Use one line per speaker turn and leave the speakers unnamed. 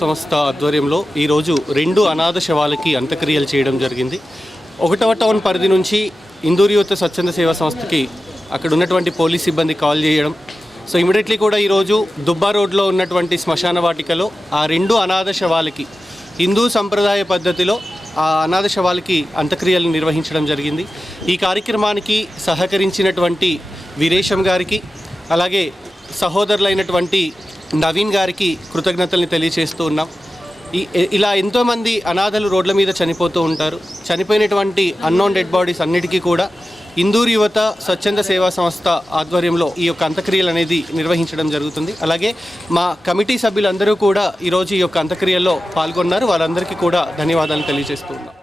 సంస్థ ఆధ్వర్యంలో ఈరోజు రెండు అనాథ శవాలకి అంత్యక్రియలు చేయడం జరిగింది. ఒకటవ టౌన్ పరిధి నుంచి ఇందూరియుత స్వచ్ఛంద సేవా సంస్థకి అక్కడ ఉన్నటువంటి పోలీస్ సిబ్బంది కాల్ చేయడం. సో ఇమీడియట్లీ కూడా ఈరోజు దుబ్బా రోడ్లో ఉన్నటువంటి శ్మశాన వాటికలో ఆ రెండు అనాథ శవాలకి హిందూ సంప్రదాయ పద్ధతిలో ఆ అనాథ శవాలకి అంత్యక్రియలు నిర్వహించడం జరిగింది. ఈ కార్యక్రమానికి సహకరించినటువంటి వీరేశం గారికి అలాగే సహోదరులైనటువంటి నవీన్ గారికి కృతజ్ఞతల్ని తెలియజేస్తూ ఉన్నాం. ఇలా ఎంతోమంది అనాథలు రోడ్ల మీద చనిపోతూ ఉంటారు. చనిపోయినటువంటి అన్నోన్ డెడ్ బాడీస్ అన్నిటికీ కూడా ఇందూరు యువత స్వచ్ఛంద సేవా సంస్థ ఆధ్వర్యంలో ఈ యొక్క అంత్యక్రియలు అనేది నిర్వహించడం జరుగుతుంది. అలాగే మా కమిటీ సభ్యులందరూ కూడా ఈరోజు ఈ యొక్క అంత్యక్రియల్లో పాల్గొన్నారు. వాళ్ళందరికీ కూడా ధన్యవాదాలు తెలియజేస్తూ ఉన్నాం.